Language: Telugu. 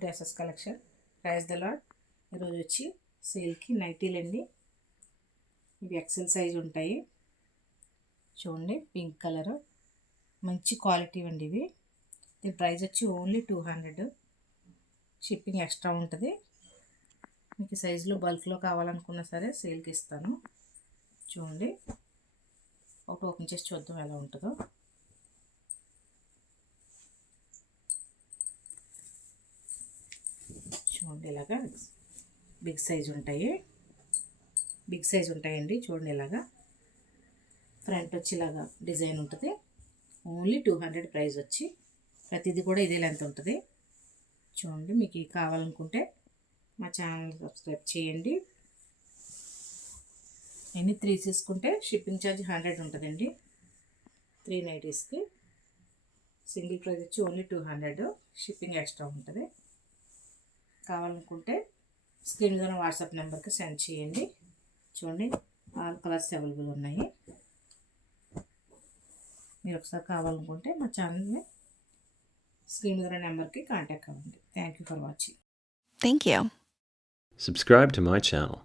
Welcome to SS collection. Prize the lad. ఈరోజు వచ్చి సేల్కి నైటీలు అండి. ఇవి ఎక్సెల్ సైజ్ ఉంటాయి. చూడండి, పింక్ కలర్, మంచి క్వాలిటీ అండి ఇవి. దీని ప్రైస్ వచ్చి ఓన్లీ 200. షిప్పింగ్ ఎక్స్ట్రా ఉంటుంది. మీకు సైజులో బల్క్లో కావాలనుకున్నా సరే సేల్కి ఇస్తాను. చూడండి, ఒకటి ఓపెన్ చేసి చూద్దాం ఎలా ఉంటుందో. చూడండి, ఇలాగా బిగ్ సైజ్ ఉంటాయండి. చూడండి, ఇలాగా ఫ్రంట్ వచ్చి ఇలాగా డిజైన్ ఉంటుంది. ఓన్లీ 200 ప్రైస్ వచ్చి. ప్రతిదీ కూడా ఇదే లెంత్ ఉంటుంది. చూడండి, మీకు కావాలనుకుంటే మా ఛానల్ సబ్స్క్రైబ్ చేయండి. ఎన్ని 3 తీసుకుంటే షిప్పింగ్ ఛార్జ్ 100 ఉంటుందండి. 3 నైటీస్కి సింగిల్ ప్రైస్ వచ్చి ఓన్లీ 200. షిప్పింగ్ ఎక్స్ట్రా ఉంటుంది. కావాలనుకుంటే స్క్రీన్ మీద వాట్సాప్ నెంబర్కి సెండ్ చేయండి. చూడండి, ఆల్ కలర్స్ అవైలబుల్ ఉన్నాయి. మీరు ఒకసారి కావాలనుకుంటే మా ఛానల్ని స్క్రీన్ మీద నెంబర్కి కాంటాక్ట్ అవ్వండి. Thank you for watching. Thank you. Subscribe to my channel.